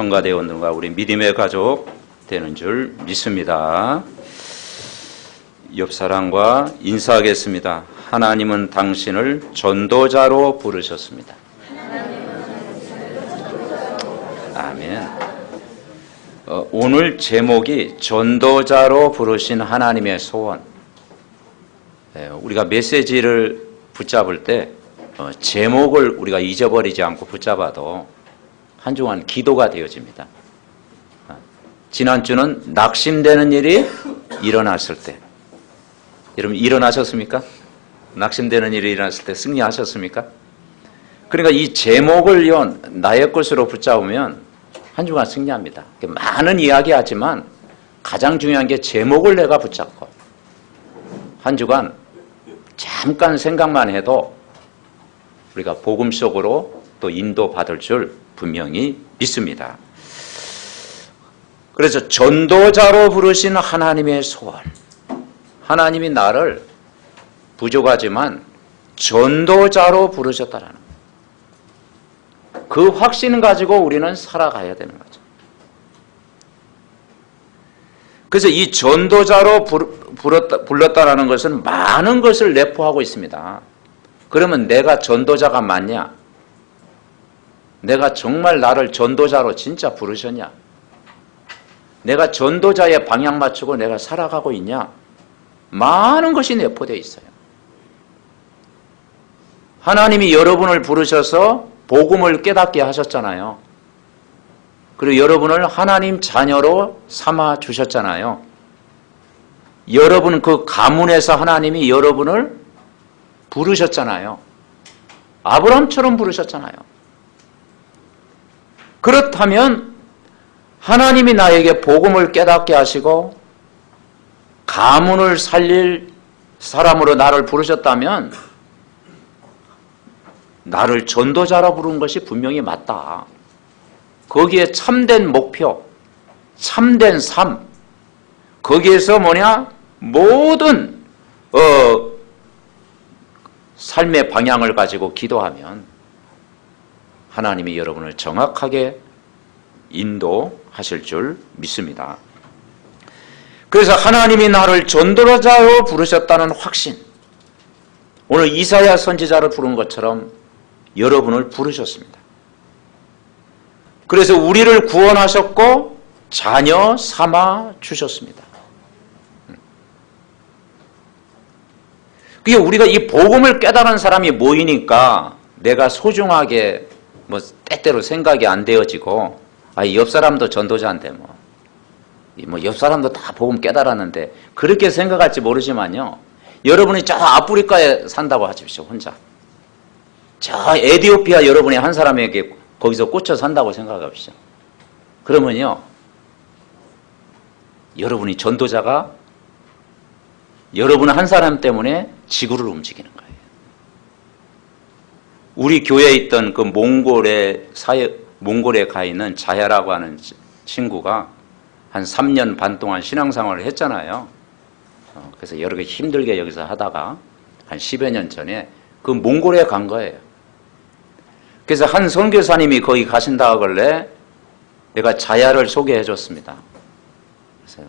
성가대원들과 우리 믿음의 가족 되는 줄 믿습니다. 옆 사람과 인사하겠습니다. 하나님은 당신을 전도자로 부르셨습니다. 아멘. 오늘 제목이 전도자로 부르신 하나님의 소원. 우리가 메시지를 붙잡을 때 제목을 우리가 잊어버리지 않고 붙잡아도 한 주간 기도가 되어집니다. 지난주는 낙심되는 일이 일어났을 때, 여러분 일어나셨습니까? 낙심되는 일이 일어났을 때 승리하셨습니까? 그러니까 이 제목을요 나의 것으로 붙잡으면 한 주간 승리합니다. 많은 이야기하지만 가장 중요한 게 제목을 내가 붙잡고 한 주간 잠깐 생각만 해도 우리가 복음 속으로 또 인도받을 줄 분명히 믿습니다. 그래서 전도자로 부르신 하나님의 소원, 하나님이 나를 부족하지만 전도자로 부르셨다라는 거예요. 그 확신을 가지고 우리는 살아가야 되는 거죠. 그래서 이 전도자로 불렀다라는 것은 많은 것을 내포하고 있습니다. 그러면 내가 전도자가 맞냐? 내가 정말 나를 전도자로 진짜 부르셨냐? 내가 전도자의 방향 맞추고 내가 살아가고 있냐? 많은 것이 내포되어 있어요. 하나님이 여러분을 부르셔서 복음을 깨닫게 하셨잖아요. 그리고 여러분을 하나님 자녀로 삼아 주셨잖아요. 여러분 그 가문에서 하나님이 여러분을 부르셨잖아요. 아브라함처럼 부르셨잖아요. 그렇다면 하나님이 나에게 복음을 깨닫게 하시고 가문을 살릴 사람으로 나를 부르셨다면 나를 전도자라 부른 것이 분명히 맞다. 거기에 참된 목표, 참된 삶, 거기에서 뭐냐? 모든 삶의 방향을 가지고 기도하면 하나님이 여러분을 정확하게 인도하실 줄 믿습니다. 그래서 하나님이 나를 전도자로 부르셨다는 확신, 오늘 이사야 선지자를 부른 것처럼 여러분을 부르셨습니다. 그래서 우리를 구원하셨고 자녀 삼아 주셨습니다. 그게 우리가 이 복음을 깨달은 사람이 모이니까 내가 소중하게 때때로 생각이 안 되어지고 옆 사람도 전도자인데 옆 사람도 다 복음 깨달았는데 그렇게 생각할지 모르지만요. 여러분이 저 아프리카에 산다고 하십시오. 혼자. 저 에티오피아 여러분이 한 사람에게 거기서 꽂혀 산다고 생각합시다. 그러면요. 여러분이 전도자가 여러분 한 사람 때문에 지구를 움직이는 거예요. 우리 교회에 있던 그 몽골에 가 있는 자야라고 하는 친구가 한 3년 반 동안 신앙생활을 했잖아요. 그래서 여러 개 힘들게 여기서 하다가 한 10여 년 전에 그 몽골에 간 거예요. 그래서 한 선교사님이 거기 가신다 하길래 내가 자야를 소개해 줬습니다. 그래서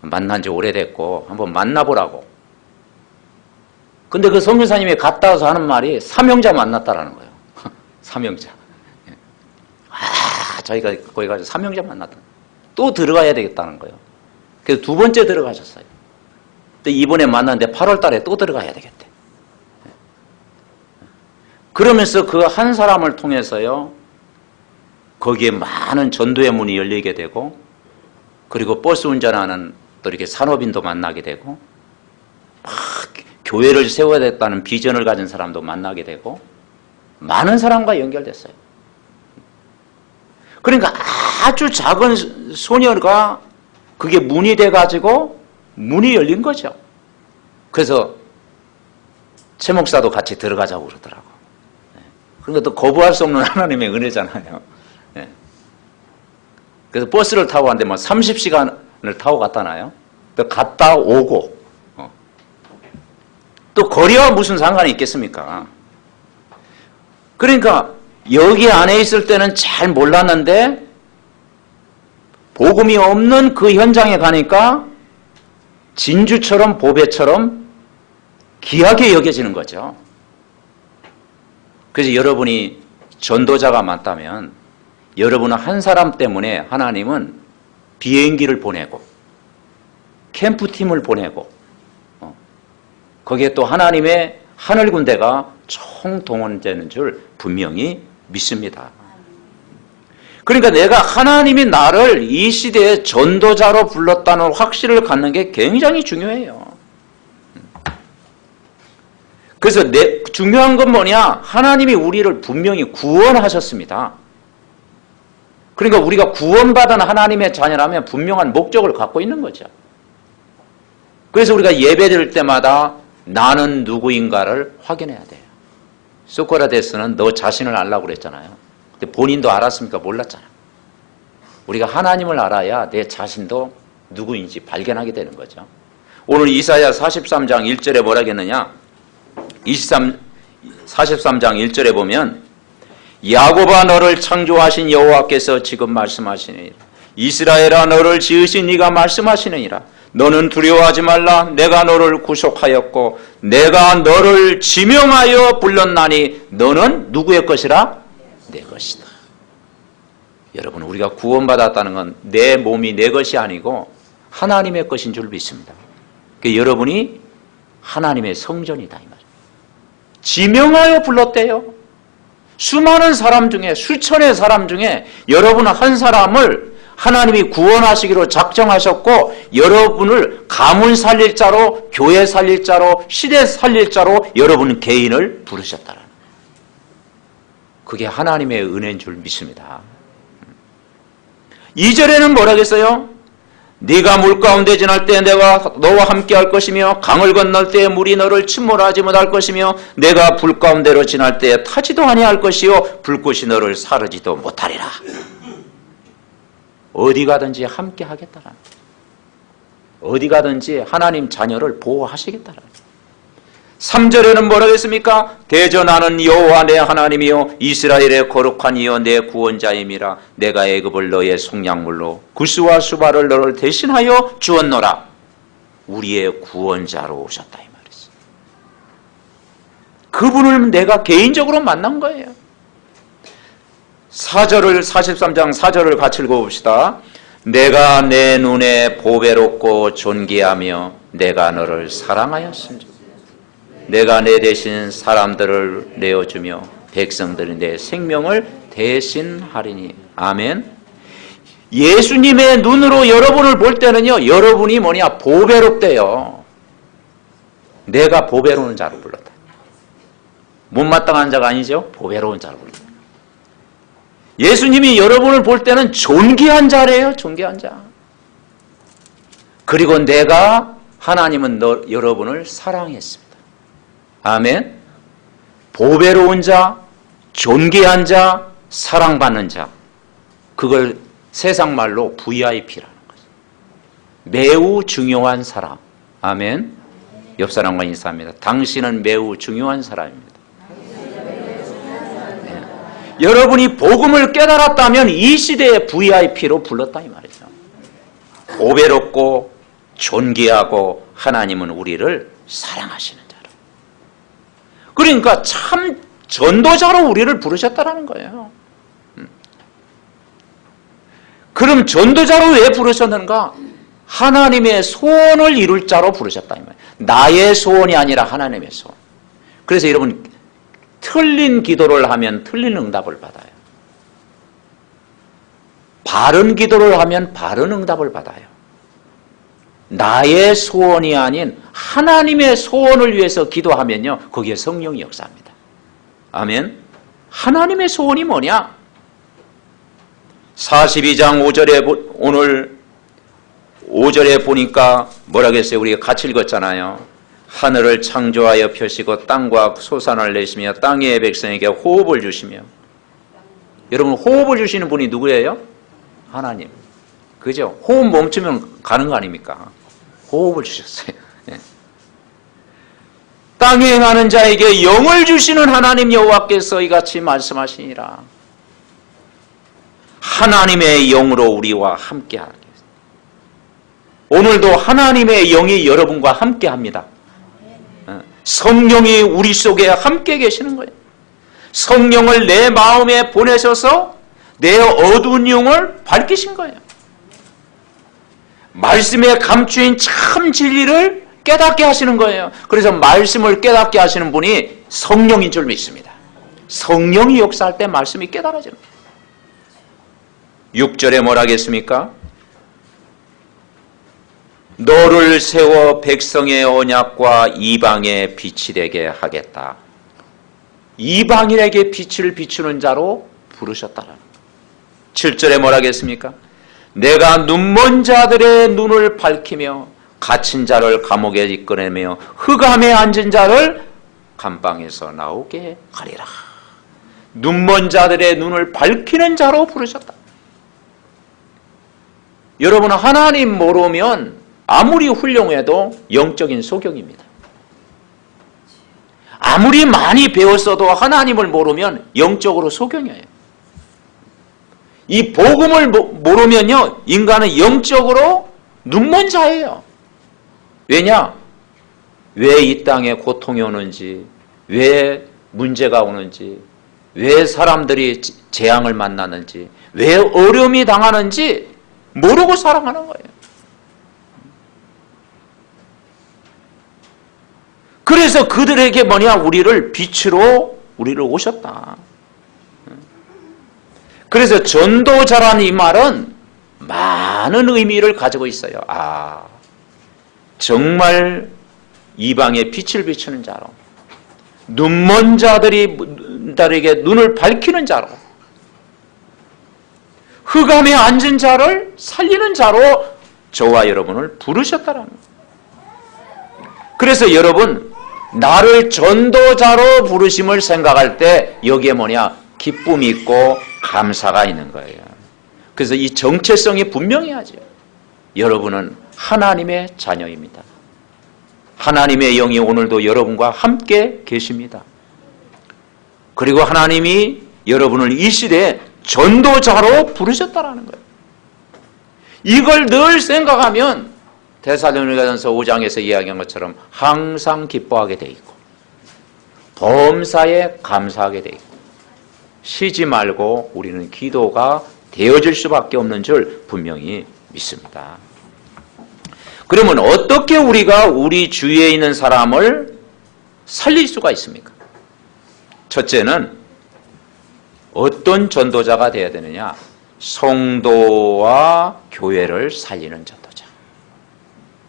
만난 지 오래됐고 한번 만나보라고. 근데 그 선교사님이 갔다 와서 하는 말이 사명자 만났다라는 거예요. 사명자. 저희가 거기 가서 사명자 만났다. 또 들어가야 되겠다는 거예요. 그래서 두 번째 들어가셨어요. 근데 이번에 만났는데 8월 달에 또 들어가야 되겠대. 그러면서 그 한 사람을 통해서요, 거기에 많은 전도의 문이 열리게 되고, 그리고 버스 운전하는 또 이렇게 산업인도 만나게 되고, 막 교회를 세워야 됐다는 비전을 가진 사람도 만나게 되고, 많은 사람과 연결됐어요. 그러니까 아주 작은 소녀가 그게 문이 돼가지고 문이 열린 거죠. 그래서 최 목사도 같이 들어가자고 그러더라고. 그러니까 또 거부할 수 없는 하나님의 은혜잖아요. 그래서 버스를 타고 갔는데 30시간을 타고 갔다나요? 또 갔다 오고 또 거리와 무슨 상관이 있겠습니까? 그러니까 여기 안에 있을 때는 잘 몰랐는데 복음이 없는 그 현장에 가니까 진주처럼 보배처럼 귀하게 여겨지는 거죠. 그래서 여러분이 전도자가 맞다면 여러분 한 사람 때문에 하나님은 비행기를 보내고 캠프팀을 보내고 거기에 또 하나님의 하늘 군대가 총동원되는 줄 분명히 믿습니다. 그러니까 내가 하나님이 나를 이 시대에 전도자로 불렀다는 확신을 갖는 게 굉장히 중요해요. 그래서 중요한 건 뭐냐? 하나님이 우리를 분명히 구원하셨습니다. 그러니까 우리가 구원받은 하나님의 자녀라면 분명한 목적을 갖고 있는 거죠. 그래서 우리가 예배드릴 때마다 나는 누구인가를 확인해야 돼요. 소크라테스는 너 자신을 알라고 그랬잖아요. 근데 본인도 알았습니까? 몰랐잖아. 우리가 하나님을 알아야 내 자신도 누구인지 발견하게 되는 거죠. 오늘 이사야 43장 1절에 뭐라 했느냐? 43장 1절에 보면 야곱아 너를 창조하신 여호와께서 지금 말씀하시느니라. 이스라엘아 너를 지으신 이가 말씀하시느니라. 너는 두려워하지 말라. 내가 너를 구속하였고 내가 너를 지명하여 불렀나니 너는 누구의 것이라? 내 것이다. 여러분 우리가 구원받았다는 건 내 몸이 내 것이 아니고 하나님의 것인 줄 믿습니다. 그러니까 여러분이 하나님의 성전이다 이 말이에요. 지명하여 불렀대요. 수많은 사람 중에 수천의 사람 중에 여러분 한 사람을 하나님이 구원하시기로 작정하셨고 여러분을 가문 살릴 자로 교회 살릴 자로 시대 살릴 자로 여러분 개인을 부르셨다는 거예요. 그게 하나님의 은혜인 줄 믿습니다. 2절에는 뭐라겠어요? 네가 물 가운데 지날 때 내가 너와 함께 할 것이며 강을 건널 때 물이 너를 침몰하지 못할 것이며 내가 불 가운데로 지날 때 타지도 아니할 것이요 불꽃이 너를 사르지도 못하리라. 어디 가든지 함께 하겠다라는 거예요. 어디 가든지 하나님 자녀를 보호하시겠다라는 거예요. 3절에는 뭐라고 했습니까? 대전하는 여호와 내 하나님이요 이스라엘의 거룩한 이여 내 구원자임이라. 내가 애굽을 너의 속량물로 구스와 수바를 너를 대신하여 주었노라. 우리의 구원자로 오셨다 이 말이죠. 그분을 내가 개인적으로 만난 거예요. 43장 4절을 같이 읽어봅시다. 내가 내 눈에 보배롭고 존귀하며 내가 너를 사랑하였습니다. 내가 내 대신 사람들을 내어주며 백성들이 내 생명을 대신하리니. 아멘. 예수님의 눈으로 여러분을 볼 때는요 여러분이 뭐냐? 보배롭대요. 내가 보배로운 자로 불렀다. 못마땅한 자가 아니죠. 보배로운 자로 불렀다. 예수님이 여러분을 볼 때는 존귀한 자래요. 존귀한 자. 그리고 내가 하나님은 여러분을 사랑했습니다. 아멘. 보배로운 자, 존귀한 자, 사랑받는 자. 그걸 세상 말로 VIP라는 거죠. 매우 중요한 사람. 아멘. 옆 사람과 인사합니다. 당신은 매우 중요한 사람입니다. 네. 여러분이 복음을 깨달았다면 이 시대의 VIP로 불렀다 이 말이죠. 보배롭고 존귀하고 하나님은 우리를 사랑하시는 자로. 그러니까 참 전도자로 우리를 부르셨다라는 거예요. 그럼 전도자로 왜 부르셨는가? 하나님의 소원을 이룰 자로 부르셨다 이 말이에요. 나의 소원이 아니라 하나님의 소원. 그래서 여러분 틀린 기도를 하면 틀린 응답을 받아요. 바른 기도를 하면 바른 응답을 받아요. 나의 소원이 아닌 하나님의 소원을 위해서 기도하면요 거기에 성령이 역사합니다. 아멘. 하나님의 소원이 뭐냐? 42장 5절에 오늘 5절에 보니까 뭐라고 했어요? 우리가 같이 읽었잖아요. 하늘을 창조하여 펴시고 땅과 소산을 내시며 땅의 백성에게 호흡을 주시며. 여러분 호흡을 주시는 분이 누구예요? 하나님. 그죠? 호흡 멈추면 가는 거 아닙니까? 호흡을 주셨어요. 네. 땅에 행하는 자에게 영을 주시는 하나님 여호와께서 이같이 말씀하시니라. 하나님의 영으로 우리와 함께 하겠습니다. 오늘도 하나님의 영이 여러분과 함께 합니다. 성령이 우리 속에 함께 계시는 거예요. 성령을 내 마음에 보내셔서 내 어두운 영을 밝히신 거예요. 말씀에 감추인 참 진리를 깨닫게 하시는 거예요. 그래서 말씀을 깨닫게 하시는 분이 성령인 줄 믿습니다. 성령이 역사할 때 말씀이 깨달아지는 거예요. 6절에 뭐라 하겠습니까? 너를 세워 백성의 언약과 이방의 빛이 되게 하겠다. 이방인에게 빛을 비추는 자로 부르셨다라. 7절에 뭐라 하겠습니까? 내가 눈먼 자들의 눈을 밝히며 갇힌 자를 감옥에 이끌어내며 흑암에 앉은 자를 감방에서 나오게 하리라. 눈먼 자들의 눈을 밝히는 자로 부르셨다. 여러분, 하나님 모르면 아무리 훌륭해도 영적인 소경입니다. 아무리 많이 배웠어도 하나님을 모르면 영적으로 소경이에요. 이 복음을 모르면요, 인간은 영적으로 눈먼 자예요. 왜냐? 왜 이 땅에 고통이 오는지, 왜 문제가 오는지, 왜 사람들이 재앙을 만나는지, 왜 어려움이 당하는지 모르고 살아가는 거예요. 그래서 그들에게 뭐냐? 우리를 빛으로 우리를 오셨다. 그래서 전도자라는 이 말은 많은 의미를 가지고 있어요. 아, 정말 이방에 빛을 비추는 자로, 눈먼 자들에게 눈을 밝히는 자로, 흑암에 앉은 자를 살리는 자로 저와 여러분을 부르셨다라는 거예요. 그래서 여러분, 나를 전도자로 부르심을 생각할 때 여기에 뭐냐? 기쁨이 있고 감사가 있는 거예요. 그래서 이 정체성이 분명해야죠. 여러분은 하나님의 자녀입니다. 하나님의 영이 오늘도 여러분과 함께 계십니다. 그리고 하나님이 여러분을 이 시대에 전도자로 부르셨다라는 거예요. 이걸 늘 생각하면 데살로니가전서 5장에서 이야기한 것처럼 항상 기뻐하게 돼 있고 범사에 감사하게 돼 있고 쉬지 말고 우리는 기도가 되어질 수밖에 없는 줄 분명히 믿습니다. 그러면 어떻게 우리가 우리 주위에 있는 사람을 살릴 수가 있습니까? 첫째는 어떤 전도자가 되어야 되느냐? 성도와 교회를 살리는 전도자.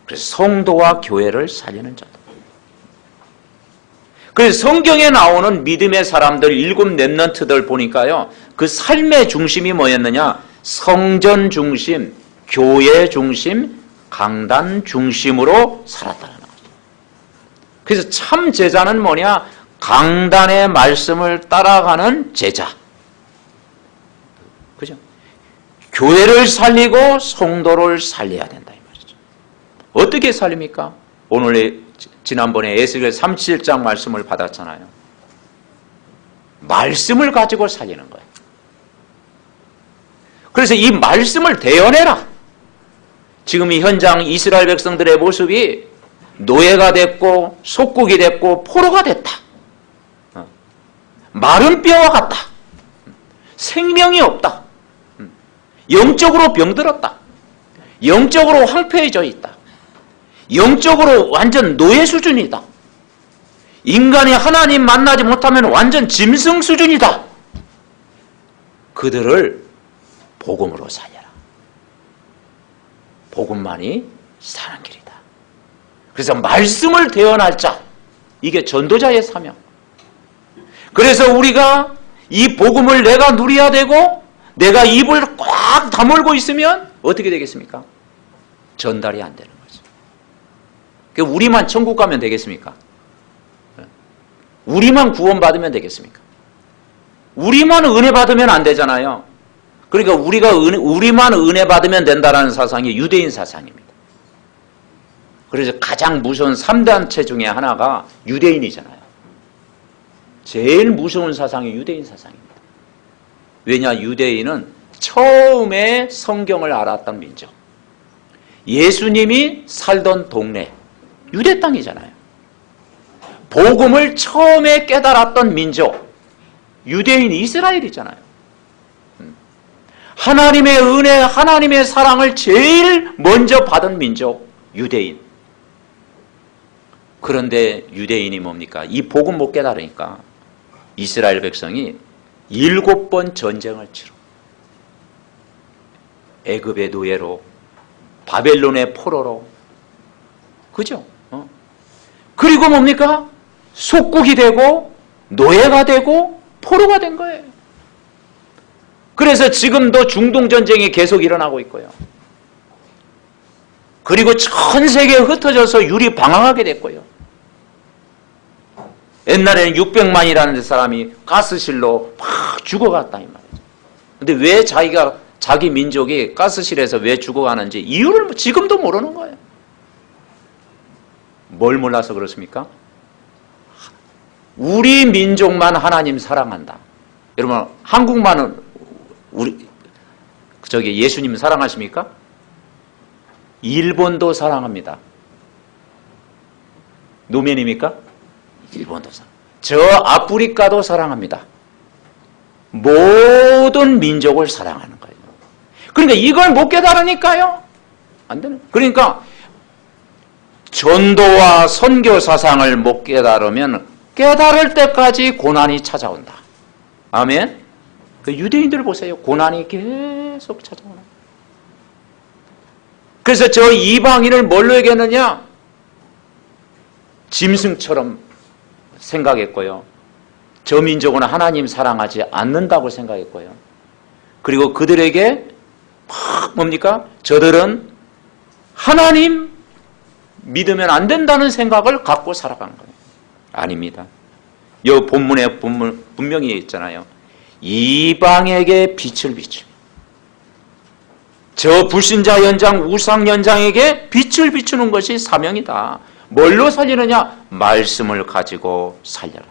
그래서 성도와 교회를 살리는 전도. 그래서 성경에 나오는 믿음의 사람들, 7 렘넌트들 보니까요, 그 삶의 중심이 뭐였느냐? 성전 중심, 교회 중심, 강단 중심으로 살았다는 거죠. 그래서 참 제자는 뭐냐? 강단의 말씀을 따라가는 제자. 그죠? 교회를 살리고 성도를 살려야 된다 이 말이죠. 어떻게 살립니까? 오늘 지난번에 에스겔 37장 말씀을 받았잖아요. 말씀을 가지고 살리는 거예요. 그래서 이 말씀을 대언해라. 지금 이 현장 이스라엘 백성들의 모습이 노예가 됐고 속국이 됐고 포로가 됐다. 마른 뼈와 같다. 생명이 없다. 영적으로 병들었다. 영적으로 황폐해져 있다. 영적으로 완전 노예 수준이다. 인간이 하나님 만나지 못하면 완전 짐승 수준이다. 그들을 복음으로 살려라. 복음만이 사는 길이다. 그래서 말씀을 대언할 자, 이게 전도자의 사명. 그래서 우리가 이 복음을 내가 누려야 되고 내가 입을 꽉 다물고 있으면 어떻게 되겠습니까? 전달이 안 되는 거죠. 우리만 천국 가면 되겠습니까? 우리만 구원받으면 되겠습니까? 우리만 은혜 받으면 안 되잖아요. 그러니까 우리만 은혜 받으면 된다는 사상이 유대인 사상입니다. 그래서 가장 무서운 3단체 중에 하나가 유대인이잖아요. 제일 무서운 사상이 유대인 사상입니다. 왜냐? 유대인은 처음에 성경을 알았던 민족. 예수님이 살던 동네, 유대 땅이잖아요. 복음을 처음에 깨달았던 민족, 유대인 이스라엘이잖아요. 하나님의 은혜, 하나님의 사랑을 제일 먼저 받은 민족, 유대인. 그런데 유대인이 뭡니까? 이 복음 못 깨달으니까 이스라엘 백성이 7번 전쟁을 치러 애굽의 노예로, 바벨론의 포로로, 그죠? 그리고 뭡니까? 속국이 되고 노예가 되고 포로가 된 거예요. 그래서 지금도 중동 전쟁이 계속 일어나고 있고요. 그리고 전 세계에 흩어져서 유리 방황하게 됐고요. 옛날에는 600만이라는 사람이 가스실로 막 죽어갔다 이 말이죠. 근데 왜 자기 민족이 가스실에서 왜 죽어가는지 이유를 지금도 모르는 거예요. 뭘 몰라서 그렇습니까? 우리 민족만 하나님 사랑한다. 여러분, 한국만은 예수님 사랑하십니까? 일본도 사랑합니다. 노면입니까? 일본도 저 아프리카도 사랑합니다. 모든 민족을 사랑하는 거예요. 그러니까 이걸 못 깨달으니까요. 안 되는. 그러니까 전도와 선교 사상을 못 깨달으면 깨달을 때까지 고난이 찾아온다. 아멘. 그 유대인들 보세요. 고난이 계속 찾아오나. 그래서 저 이방인을 뭘로 얘기했느냐? 짐승처럼 생각했고요. 저 민족은 하나님 사랑하지 않는다고 생각했고요. 그리고 그들에게 막 뭡니까? 저들은 하나님 믿으면 안 된다는 생각을 갖고 살아가는 거예요. 아닙니다. 이 본문에 분명히 있잖아요. 이방에게 빛을 비추며 저 불신자 연장, 우상 연장에게 빛을 비추는 것이 사명이다. 뭘로 살리느냐? 말씀을 가지고 살려라.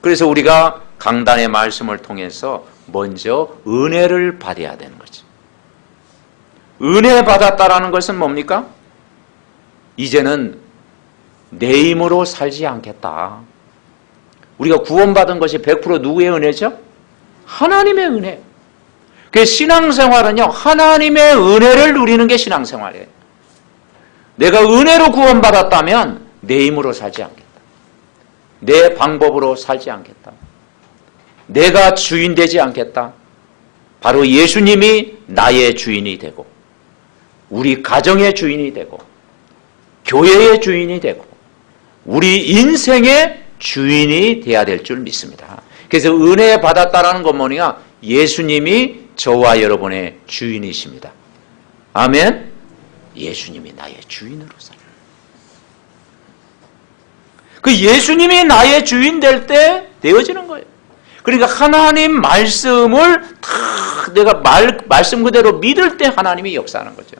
그래서 우리가 강단의 말씀을 통해서 먼저 은혜를 받아야 되는 거죠. 은혜 받았다라는 것은 뭡니까? 이제는 내 힘으로 살지 않겠다. 우리가 구원받은 것이 100% 누구의 은혜죠? 하나님의 은혜. 그 신앙생활은요, 하나님의 은혜를 누리는 게 신앙생활이에요. 내가 은혜로 구원받았다면 내 힘으로 살지 않겠다. 내 방법으로 살지 않겠다. 내가 주인 되지 않겠다. 바로 예수님이 나의 주인이 되고 우리 가정의 주인이 되고 교회의 주인이 되고 우리 인생의 주인이 돼야 될 줄 믿습니다. 그래서 은혜 받았다라는 건 뭐냐? 예수님이 저와 여러분의 주인이십니다. 아멘. 예수님이 나의 주인으로 살아요. 그 예수님이 나의 주인 될 때 되어지는 거예요. 그러니까 하나님 말씀을 다 내가 말씀 그대로 믿을 때 하나님이 역사하는 거죠.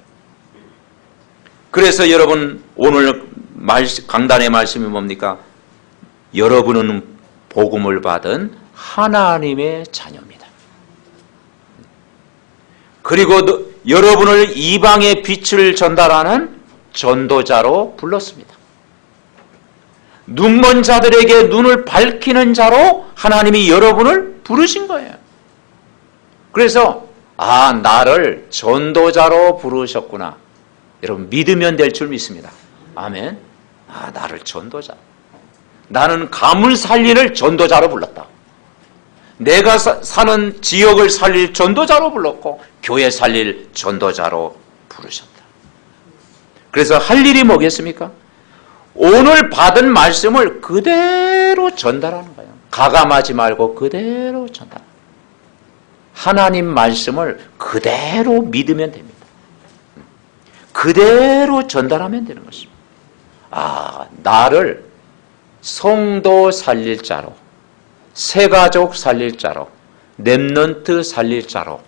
그래서 여러분 오늘 강단의 말씀이 뭡니까? 여러분은 복음을 받은 하나님의 자녀입니다. 그리고 여러분을 이방의 빛을 전달하는 전도자로 불렀습니다. 눈먼 자들에게 눈을 밝히는 자로 하나님이 여러분을 부르신 거예요. 그래서 나를 전도자로 부르셨구나. 여러분 믿으면 될 줄 믿습니다. 아멘. 나를 전도자. 나는 가문 살리를 전도자로 불렀다. 내가 사는 지역을 살릴 전도자로 불렀고 교회 살릴 전도자로 부르셨다. 그래서 할 일이 뭐겠습니까? 오늘 받은 말씀을 그대로 전달하는 거예요. 가감하지 말고 그대로 전달. 하나님 말씀을 그대로 믿으면 됩니다. 그대로 전달하면 되는 것입니다. 나를 성도 살릴 자로, 새가족 살릴 자로, 렘넌트 살릴 자로,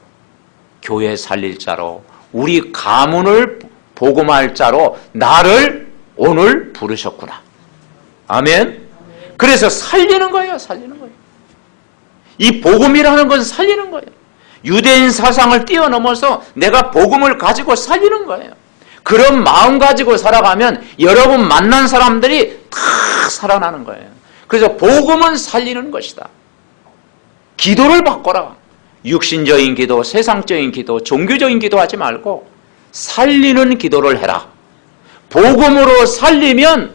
교회 살릴 자로, 우리 가문을 복음할 자로 나를 오늘 부르셨구나. 아멘. 그래서 살리는 거예요. 살리는 거예요. 이 복음이라는 건 살리는 거예요. 유대인 사상을 뛰어넘어서 내가 복음을 가지고 살리는 거예요. 그런 마음 가지고 살아가면 여러분 만난 사람들이 다 살아나는 거예요. 그래서 복음은 살리는 것이다. 기도를 바꿔라. 육신적인 기도, 세상적인 기도, 종교적인 기도 하지 말고 살리는 기도를 해라. 복음으로 살리면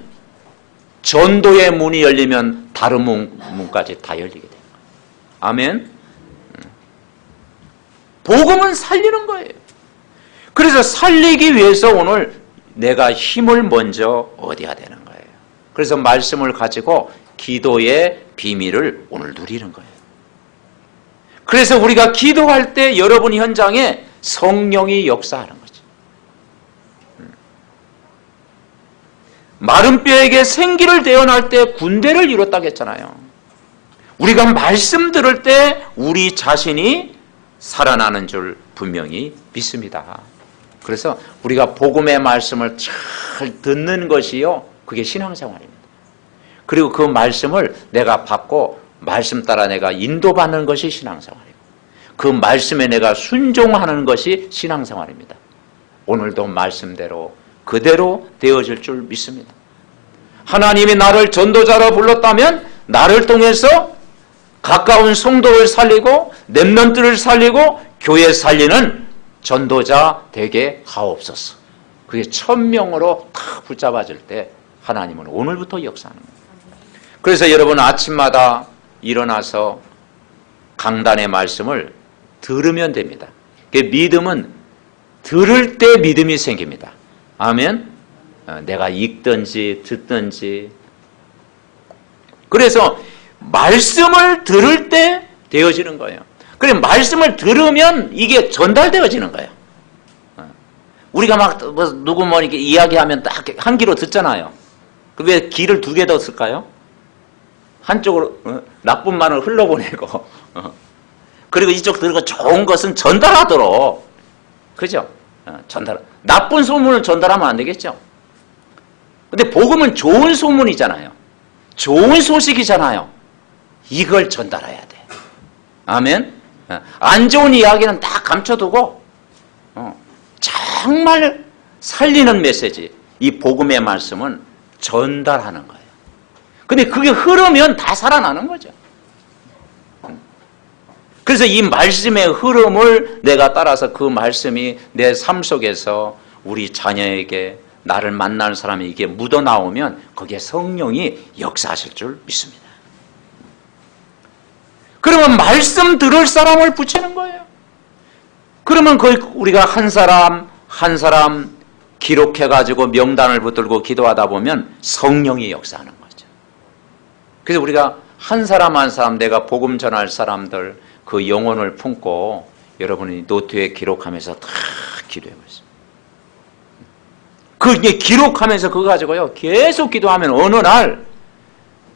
전도의 문이 열리면 다른 문까지 다 열리게 됩니다. 아멘. 복음은 살리는 거예요. 그래서 살리기 위해서 오늘 내가 힘을 먼저 얻어야 되는 거예요. 그래서 말씀을 가지고 기도의 비밀을 오늘 누리는 거예요. 그래서 우리가 기도할 때 여러분 현장에 성령이 역사하는 거죠. 마른 뼈에게 생기를 대어날 때 군대를 이뤘다고 했잖아요. 우리가 말씀 들을 때 우리 자신이 살아나는 줄 분명히 믿습니다. 그래서 우리가 복음의 말씀을 잘 듣는 것이요, 그게 신앙생활입니다. 그리고 그 말씀을 내가 받고 말씀 따라 내가 인도받는 것이 신앙생활이고, 그 말씀에 내가 순종하는 것이 신앙생활입니다. 오늘도 말씀대로 그대로 되어질 줄 믿습니다. 하나님이 나를 전도자로 불렀다면 나를 통해서 가까운 성도를 살리고 렘넌트를 살리고 교회 살리는 전도자 되게 하옵소서. 그게 1000명으로 다 붙잡아질 때 하나님은 오늘부터 역사하는 거예요. 그래서 여러분 아침마다 일어나서 강단의 말씀을 들으면 됩니다. 믿음은 들을 때 믿음이 생깁니다. 아멘. 내가 읽든지 듣든지. 그래서 말씀을 들을 때 되어지는 거예요. 그래 말씀을 들으면 이게 전달되어지는 거예요. 우리가 막 누구 뭐 이렇게 이야기하면 딱 한 귀로 듣잖아요. 왜 귀를 두 개 더 쓸까요? 한쪽으로 나쁜 말을 흘러보내고 그리고 이쪽 들고 좋은 것은 전달하도록, 그죠? 나쁜 소문을 전달하면 안 되겠죠? 근데 복음은 좋은 소문이잖아요. 좋은 소식이잖아요. 이걸 전달해야 돼. 아멘. 안 좋은 이야기는 다 감춰두고 정말 살리는 메시지, 이 복음의 말씀은 전달하는 거예요. 근데 그게 흐르면 다 살아나는 거죠. 그래서 이 말씀의 흐름을 내가 따라서 그 말씀이 내 삶 속에서 우리 자녀에게, 나를 만나는 사람에게 묻어나오면 거기에 성령이 역사하실 줄 믿습니다. 그러면 말씀 들을 사람을 붙이는 거예요. 그러면 우리가 한 사람 한 사람 기록해가지고 명단을 붙들고 기도하다 보면 성령이 역사하는 거죠. 그래서 우리가 한 사람 한 사람, 내가 복음 전할 사람들 그 영혼을 품고 여러분이 노트에 기록하면서 다 기도해보세요. 그게 기록하면서 그거 가지고요 계속 기도하면 어느 날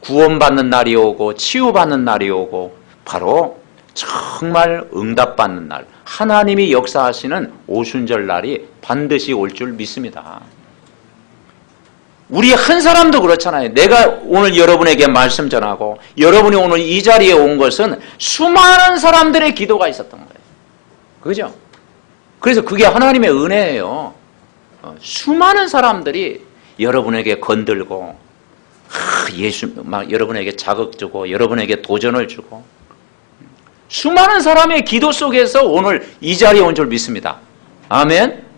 구원받는 날이 오고 치유받는 날이 오고 바로 정말 응답받는 날, 하나님이 역사하시는 오순절 날이 반드시 올 줄 믿습니다. 우리 한 사람도 그렇잖아요. 내가 오늘 여러분에게 말씀 전하고 여러분이 오늘 이 자리에 온 것은 수많은 사람들의 기도가 있었던 거예요. 그죠? 그래서 그게 하나님의 은혜예요. 수많은 사람들이 여러분에게 건들고 예수 막 여러분에게 자극 주고 여러분에게 도전을 주고 수많은 사람의 기도 속에서 오늘 이 자리에 온 줄 믿습니다. 아멘.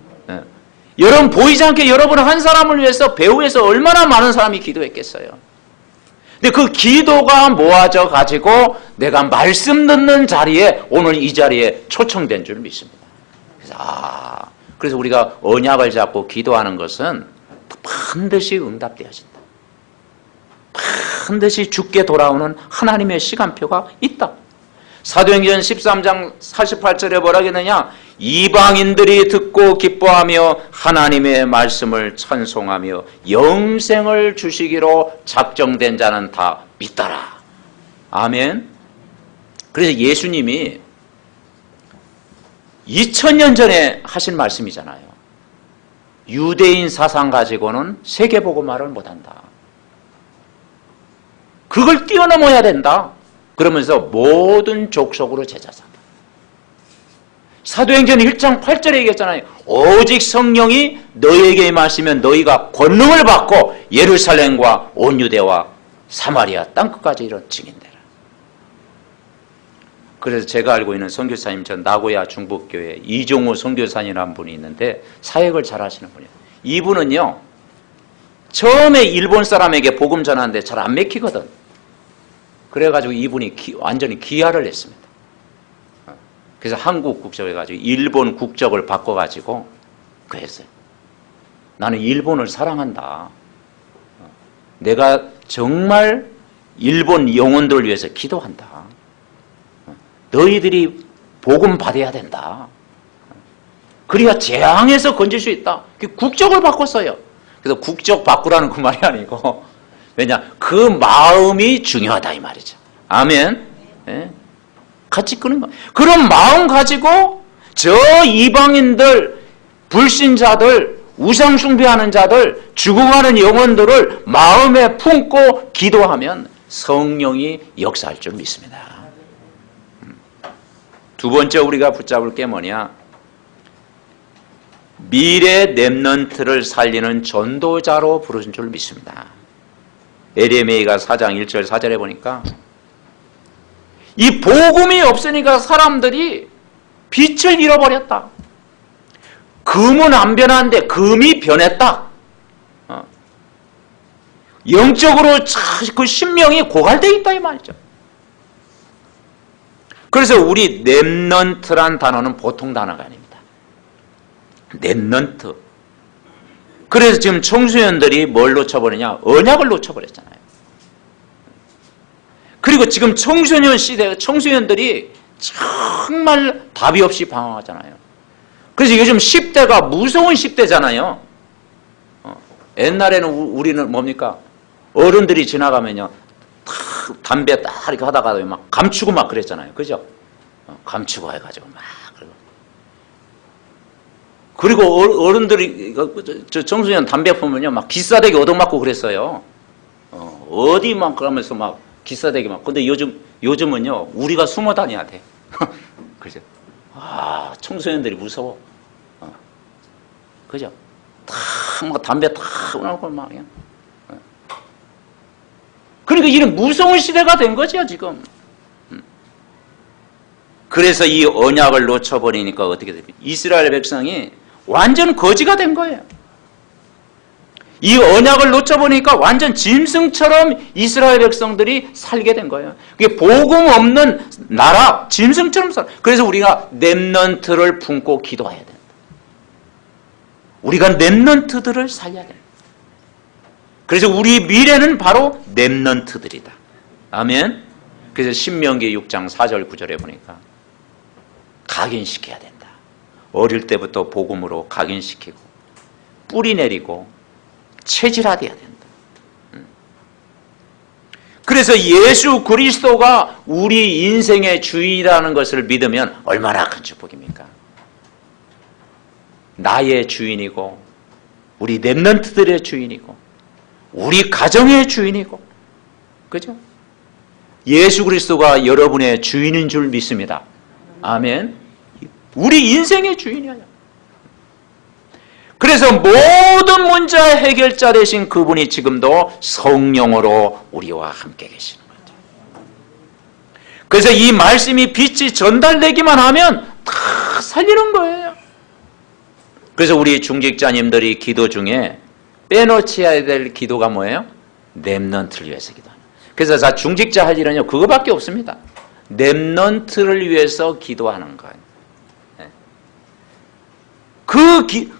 여러분 보이지 않게 여러분 한 사람을 위해서 배후에서 얼마나 많은 사람이 기도했겠어요. 근데 그 기도가 모아져 가지고 내가 말씀 듣는 자리에 오늘 이 자리에 초청된 줄 믿습니다. 그래서 우리가 언약을 잡고 기도하는 것은 반드시 응답되어진다. 반드시 주께 돌아오는 하나님의 시간표가 있다. 사도행전 13장 48절에 뭐라 했느냐? 이방인들이 듣고 기뻐하며 하나님의 말씀을 찬송하며 영생을 주시기로 작정된 자는 다 믿더라. 아멘. 그래서 예수님이 2000년 전에 하신 말씀이잖아요. 유대인 사상 가지고는 세계복음화를 못한다. 그걸 뛰어넘어야 된다. 그러면서 모든 족속으로 제자 삼아. 사도행전 1장 8절에 얘기했잖아요. 오직 성령이 너희에게 임하시면 너희가 권능을 받고 예루살렘과 온 유대와 사마리아 땅끝까지 이런 증인되라. 그래서 제가 알고 있는 선교사님, 전 나고야 중북교회 이종호 선교사님이라는 분이 있는데 사역을 잘 하시는 분이에요. 이분은요, 처음에 일본 사람에게 복음 전하는데 잘 안 맥히거든. 그래가지고 이분이 완전히 기하를 했습니다. 그래서 한국 국적 해가지고 일본 국적을 바꿔가지고 그랬어요. 나는 일본을 사랑한다. 내가 정말 일본 영혼들을 위해서 기도한다. 너희들이 복음 받아야 된다. 그래야 재앙에서 건질 수 있다. 국적을 바꿨어요. 그래서 국적 바꾸라는 그 말이 아니고, 왜냐, 그 마음이 중요하다 이 말이죠. 아멘. 예? 같이 끄는 거. 그런 마음 가지고 저 이방인들, 불신자들, 우상 숭배하는 자들, 죽어가는 영혼들을 마음에 품고 기도하면 성령이 역사할 줄 믿습니다. 두 번째 우리가 붙잡을 게 뭐냐? 미래 렘넌트를 살리는 전도자로 부르신 줄 믿습니다. 에레미야가 4장 1절 4절에 보니까 이 복음이 없으니까 사람들이 빛을 잃어버렸다. 금은 안 변하는데 금이 변했다. 영적으로 그 신명이 고갈되어 있다 이 말이죠. 그래서 우리 렘넌트란 단어는 보통 단어가 아닙니다. 렘넌트. 그래서 지금 청소년들이 뭘 놓쳐버리냐? 언약을 놓쳐버렸잖아요. 그리고 지금 청소년 시대, 청소년들이 정말 답이 없이 방황하잖아요. 그래서 요즘 10대가 무서운 10대잖아요. 옛날에는 우리는 뭡니까? 어른들이 지나가면요, 담배 딱 이렇게 하다가 막 감추고 막 그랬잖아요. 그죠? 감추고 해가지고 막. 그리고 어른들이, 저 청소년 담배 보면요, 막 기싸대기 얻어맞고 그랬어요. 어디 막 그러면서 막 기싸대기 막. 근데 요즘은요, 우리가 숨어 다녀야 돼. 그죠? 아, 청소년들이 무서워. 그죠? 막 담배 탁 나고 막. 그러니까 이런 무서운 시대가 된 거죠, 지금. 그래서 이 언약을 놓쳐버리니까 어떻게 됩니까? 이스라엘 백성이 완전 거지가 된 거예요. 이 언약을 놓쳐보니까 완전 짐승처럼 이스라엘 백성들이 살게 된 거예요. 그게 복음 없는 나라, 짐승처럼 살아. 그래서 우리가 렘넌트를 품고 기도해야 된다. 우리가 렘넌트들을 살려야 된다. 그래서 우리 미래는 바로 렘넌트들이다. 아멘. 그래서 신명기 6장 4절 9절에 보니까 각인시켜야 된다. 어릴 때부터 복음으로 각인시키고 뿌리 내리고 체질화돼야 된다. 그래서 예수 그리스도가 우리 인생의 주인이라는 것을 믿으면 얼마나 큰 축복입니까? 나의 주인이고 우리 렘넌트들의 주인이고 우리 가정의 주인이고, 그죠? 예수 그리스도가 여러분의 주인인 줄 믿습니다. 아멘. 우리 인생의 주인이에요. 그래서 모든 문제 해결자 되신 그분이 지금도 성령으로 우리와 함께 계시는 거죠. 그래서 이 말씀이 빛이 전달되기만 하면 다 살리는 거예요. 그래서 우리 중직자님들이 기도 중에 빼놓쳐야 될 기도가 뭐예요? 렘넌트를 위해서 기도하는. 그래서 자, 중직자 할 일은요, 그거밖에 없습니다. 렘넌트를 위해서 기도하는 거예요.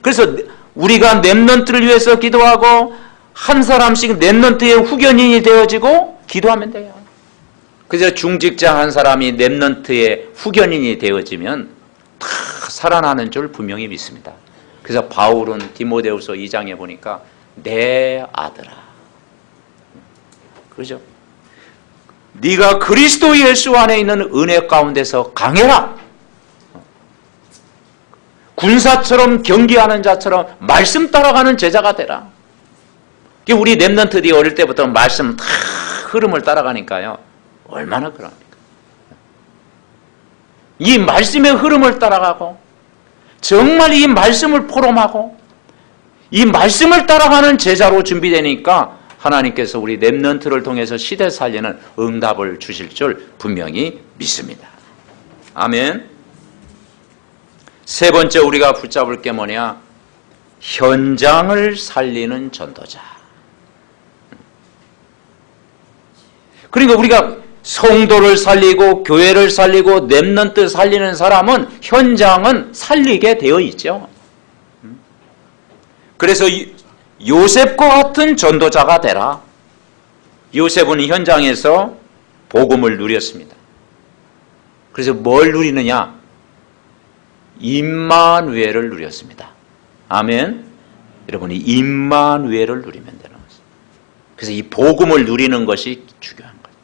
그래서 우리가 렘넌트를 위해서 기도하고 한 사람씩 렘넌트의 후견인이 되어지고 기도하면 돼요. 그래서 중직자 한 사람이 렘넌트의 후견인이 되어지면 다 살아나는 줄 분명히 믿습니다. 그래서 바울은 디모데후서 2장에 보니까 내 아들아, 그죠? 네가 그리스도 예수 안에 있는 은혜 가운데서 강해라. 군사처럼 경기하는 자처럼 말씀 따라가는 제자가 되라. 우리 렘넌트들이 어릴 때부터 말씀 다 흐름을 따라가니까요, 얼마나 그럽니까? 이 말씀의 흐름을 따라가고 정말 이 말씀을 포럼하고 이 말씀을 따라가는 제자로 준비되니까 하나님께서 우리 렘넌트를 통해서 시대 살리는 응답을 주실 줄 분명히 믿습니다. 아멘. 세 번째 우리가 붙잡을 게 뭐냐? 현장을 살리는 전도자. 그러니까 우리가 성도를 살리고 교회를 살리고 렘넌트 살리는 사람은 현장은 살리게 되어 있죠. 그래서 요셉과 같은 전도자가 되라. 요셉은 현장에서 복음을 누렸습니다. 그래서 뭘 누리느냐? 임마누엘을 누렸습니다. 아멘. 여러분이 임마누엘을 누리면 되는 것입니다. 그래서 이 복음을 누리는 것이 중요한 거예요.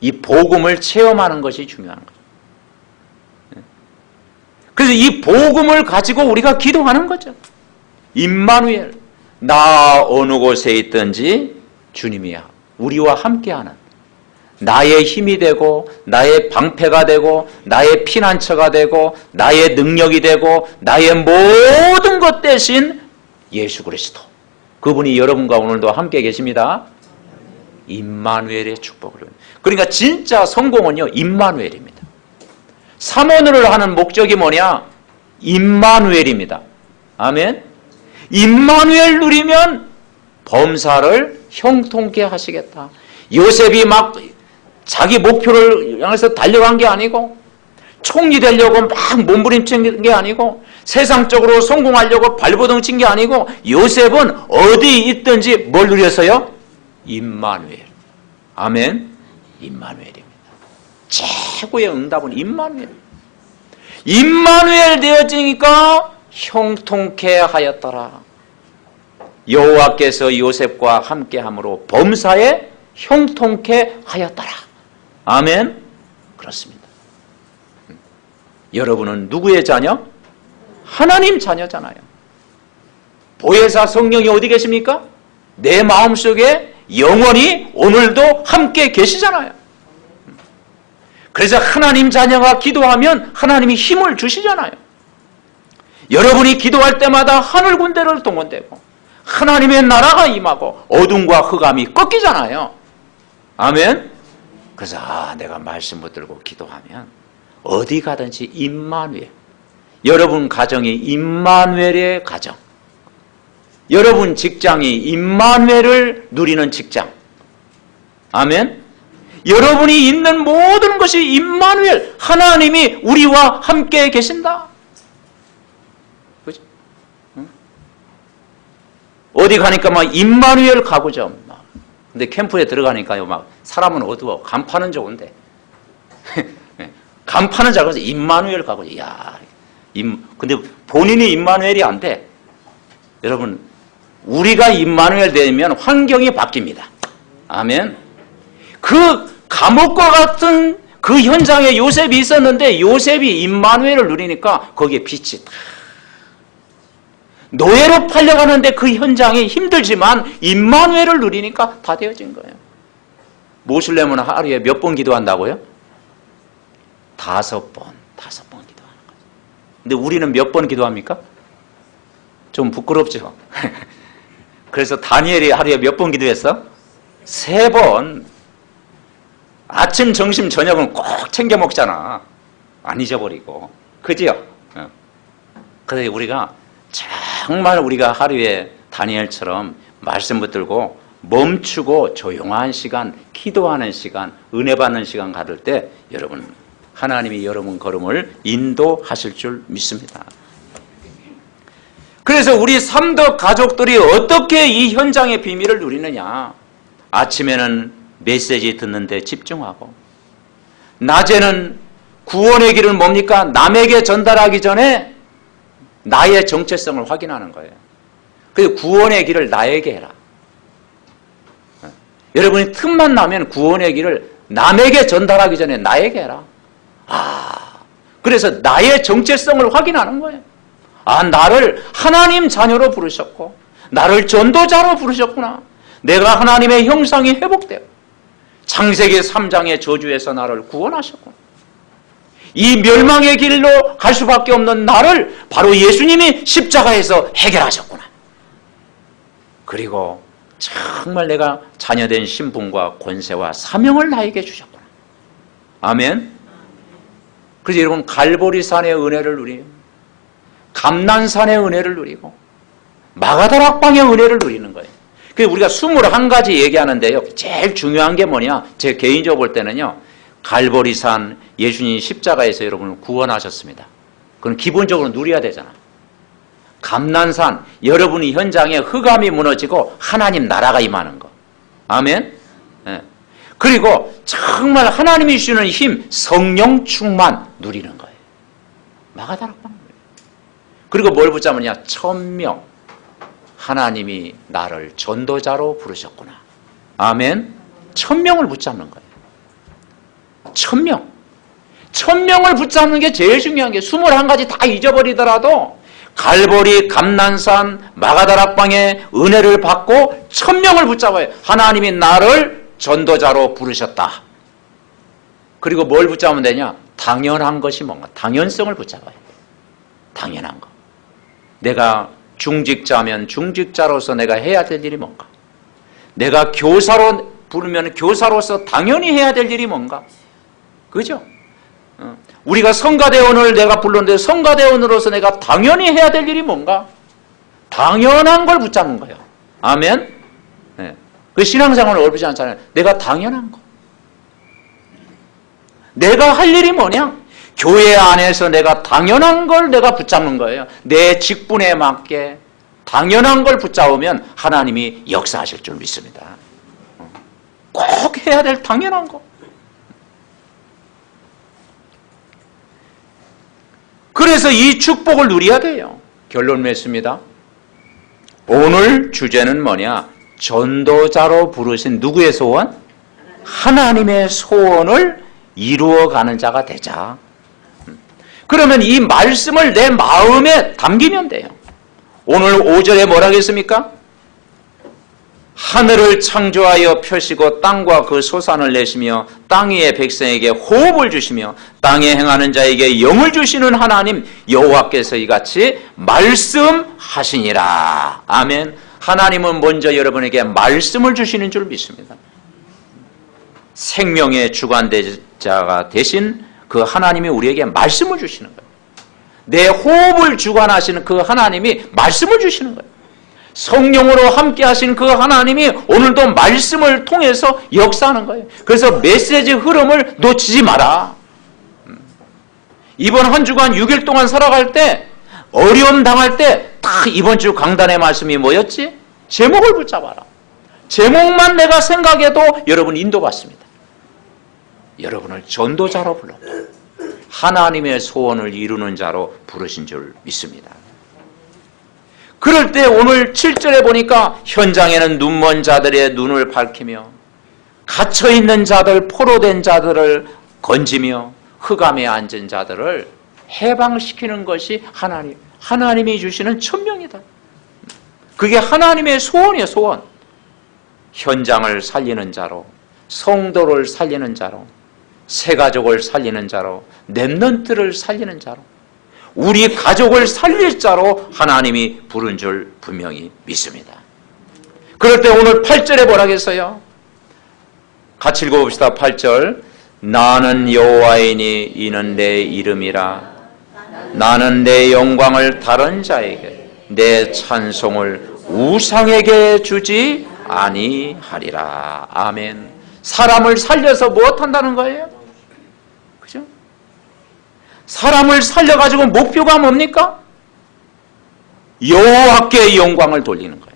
이 복음을 체험하는 것이 중요한 거예요. 그래서 이 복음을 가지고 우리가 기도하는 거죠. 임마누엘, 나 어느 곳에 있든지 주님이 우리와 함께하는, 나의 힘이 되고 나의 방패가 되고 나의 피난처가 되고 나의 능력이 되고 나의 모든 것 대신 예수 그리스도, 그분이 여러분과 오늘도 함께 계십니다. 임마누엘의 축복을. 그러니까 진짜 성공은요, 임마누엘입니다. 삼원을 하는 목적이 뭐냐? 임마누엘입니다. 아멘. 임마누엘 누리면 범사를 형통케 하시겠다. 요셉이 막 자기 목표를 향해서 달려간 게 아니고, 총리 되려고 막 몸부림친 게 아니고, 세상적으로 성공하려고 발버둥 친 게 아니고, 요셉은 어디 있든지 뭘 누렸어요? 임마누엘. 아멘. 임마누엘입니다. 최고의 응답은 임마누엘. 임마누엘 되어지니까 형통케 하였더라. 여호와께서 요셉과 함께함으로 범사에 형통케 하였더라. 아멘. 그렇습니다. 여러분은 누구의 자녀? 하나님 자녀잖아요. 보혜사 성령이 어디 계십니까? 내 마음속에 영원히 오늘도 함께 계시잖아요. 그래서 하나님 자녀가 기도하면 하나님이 힘을 주시잖아요. 여러분이 기도할 때마다 하늘 군대를 동원되고 하나님의 나라가 임하고 어둠과 흑암이 꺾이잖아요. 아멘. 그래서 내가 말씀 붙들고 기도하면 어디 가든지 임마누엘. 여러분 가정이 임마누엘의 가정, 여러분 직장이 임마누엘을 누리는 직장. 아멘. 여러분이 있는 모든 것이 임마누엘, 하나님이 우리와 함께 계신다. 그죠? 응? 어디 가니까 막 임마누엘 가구죠. 근데 캠프에 들어가니까요, 막 사람은 어두워. 간판은 좋은데 간판은 작아서 임마누엘 가구죠. 야, 근데 본인이 임마누엘이 안 돼. 여러분, 우리가 임마누엘 되면 환경이 바뀝니다. 아멘. 그 감옥과 같은 그 현장에 요셉이 있었는데 요셉이 임마누엘을 누리니까 거기에 빛이 다. 노예로 팔려가는데 그 현장이 힘들지만 임마누엘을 누리니까 다 되어진 거예요. 모슬렘은 하루에 몇 번 기도한다고요? 5번 기도하는 거예요. 근데 우리는 몇 번 기도합니까? 좀 부끄럽죠. 그래서 다니엘이 하루에 몇 번 기도했어? 3번. 아침, 점심, 저녁은 꼭 챙겨 먹잖아. 안 잊어버리고. 그지요? 그래서 우리가 정말 우리가 하루에 다니엘처럼 말씀 붙들고 멈추고 조용한 시간, 기도하는 시간, 은혜 받는 시간 가질 때 여러분, 하나님이 여러분 걸음을 인도하실 줄 믿습니다. 그래서 우리 삼덕 가족들이 어떻게 이 현장의 비밀을 누리느냐? 아침에는 메시지 듣는데 집중하고, 낮에는 구원의 길은 뭡니까? 남에게 전달하기 전에 나의 정체성을 확인하는 거예요. 그래서 구원의 길을 나에게 해라. 여러분이 틈만 나면 구원의 길을 남에게 전달하기 전에 나에게 해라. 그래서 나의 정체성을 확인하는 거예요. 나를 하나님 자녀로 부르셨고 나를 전도자로 부르셨구나. 내가 하나님의 형상이 회복되고 창세기 3장의 저주에서 나를 구원하셨구나. 이 멸망의 길로 갈 수밖에 없는 나를 바로 예수님이 십자가에서 해결하셨구나. 그리고 정말 내가 자녀된 신분과 권세와 사명을 나에게 주셨구나. 아멘. 그래서 여러분 갈보리산의 은혜를 누리고 감난산의 은혜를 누리고 마가다락방의 은혜를 누리는 거예요. 그래서 우리가 21가지 얘기하는데요. 제일 중요한 게 뭐냐? 제 개인적으로 볼 때는요. 갈보리산 예수님이 십자가에서 여러분을 구원하셨습니다. 그건 기본적으로 누려야 되잖아. 감난산 여러분이 현장에 흑암이 무너지고 하나님 나라가 임하는 거. 아멘. 네. 그리고 정말 하나님이 주시는 힘 성령 충만 누리는 거예요. 마가다락방. 그리고 뭘 붙잡느냐? 천명. 하나님이 나를 전도자로 부르셨구나. 아멘. 천명을 붙잡는 거예요. 천명. 천명을 붙잡는 게 제일 중요한 게 21가지 다 잊어버리더라도 갈보리, 감난산, 마가다락방의 은혜를 받고 천명을 붙잡아요. 하나님이 나를 전도자로 부르셨다. 그리고 뭘 붙잡으면 되냐? 당연한 것이 뭔가? 당연성을 붙잡아야 돼. 당연한 거. 내가 중직자면 중직자로서 내가 해야 될 일이 뭔가? 내가 교사로 부르면 교사로서 당연히 해야 될 일이 뭔가? 그죠? 우리가 성가대원을 내가 불렀는데 성가대원으로서 내가 당연히 해야 될 일이 뭔가? 당연한 걸 붙잡는 거예요. 아멘? 네. 그 신앙생활은 어렵지 않잖아요. 내가 당연한 거. 내가 할 일이 뭐냐? 교회 안에서 내가 당연한 걸 내가 붙잡는 거예요. 내 직분에 맞게 당연한 걸 붙잡으면 하나님이 역사하실 줄 믿습니다. 꼭 해야 될 당연한 거. 그래서 이 축복을 누려야 돼요. 결론 맺습니다. 오늘 주제는 뭐냐? 전도자로 부르신 누구의 소원? 하나님의 소원을 이루어가는 자가 되자. 그러면 이 말씀을 내 마음에 담기면 돼요. 오늘 5절에 뭐라 했습니까? 하늘을 창조하여 펴시고 땅과 그 소산을 내시며 땅 위의 백성에게 호흡을 주시며 땅에 행하는 자에게 영을 주시는 하나님 여호와께서 이같이 말씀하시니라. 아멘. 하나님은 먼저 여러분에게 말씀을 주시는 줄 믿습니다. 생명의 주관자가 되신 그 하나님이 우리에게 말씀을 주시는 거예요. 내 호흡을 주관하시는 그 하나님이 말씀을 주시는 거예요. 성령으로 함께 하신 그 하나님이 오늘도 말씀을 통해서 역사하는 거예요. 그래서 메시지 흐름을 놓치지 마라. 이번 한 주간 6일 동안 살아갈 때 어려움 당할 때 딱 이번 주 강단의 말씀이 뭐였지? 제목을 붙잡아라. 제목만 내가 생각해도 여러분 인도받습니다. 여러분을 전도자로 불렀다. 하나님의 소원을 이루는 자로 부르신 줄 믿습니다. 그럴 때 오늘 7절에 보니까 현장에는 눈먼 자들의 눈을 밝히며 갇혀있는 자들, 포로된 자들을 건지며 흑암에 앉은 자들을 해방시키는 것이 하나님이 주시는 천명이다. 그게 하나님의 소원이에요. 소원. 현장을 살리는 자로, 성도를 살리는 자로, 새가족을 살리는 자로, 렘넌트를 살리는 자로, 우리 가족을 살릴 자로 하나님이 부른 줄 분명히 믿습니다. 그럴 때 오늘 8절에 뭐라겠어요? 같이 읽어봅시다. 8절. 나는 여호와이니 이는 내 이름이라. 나는 내 영광을 다른 자에게, 내 찬송을 우상에게 주지 아니하리라. 아멘. 사람을 살려서 무엇한다는 거예요? 그죠? 사람을 살려가지고 목표가 뭡니까? 여호와께 영광을 돌리는 거예요.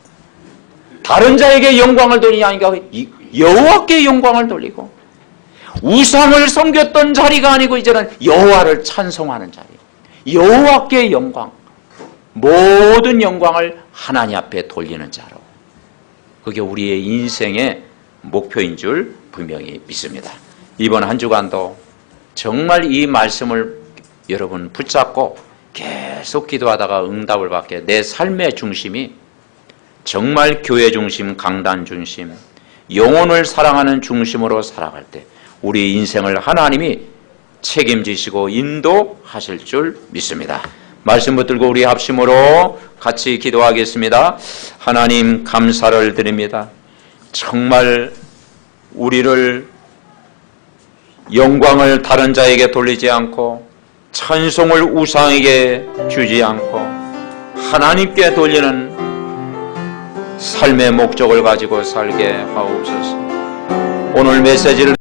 다른 자에게 영광을 돌리냐 아니까 여호와께 영광을 돌리고, 우상을 섬겼던 자리가 아니고 이제는 여호와를 찬송하는 자리. 여호와께 영광, 모든 영광을 하나님 앞에 돌리는 자로. 그게 우리의 인생의 목표인 줄 분명히 믿습니다. 이번 한 주간도 정말 이 말씀을 여러분 붙잡고 계속 기도하다가 응답을 받게, 내 삶의 중심이 정말 교회 중심, 강단 중심, 영혼을 사랑하는 중심으로 살아갈 때 우리 인생을 하나님이 책임지시고 인도하실 줄 믿습니다. 말씀 붙들고 우리 합심으로 같이 기도하겠습니다. 하나님 감사를 드립니다. 정말 우리를 영광을 다른 자에게 돌리지 않고 찬송을 우상에게 주지 않고 하나님께 돌리는 삶의 목적을 가지고 살게 하옵소서. 오늘 메시지를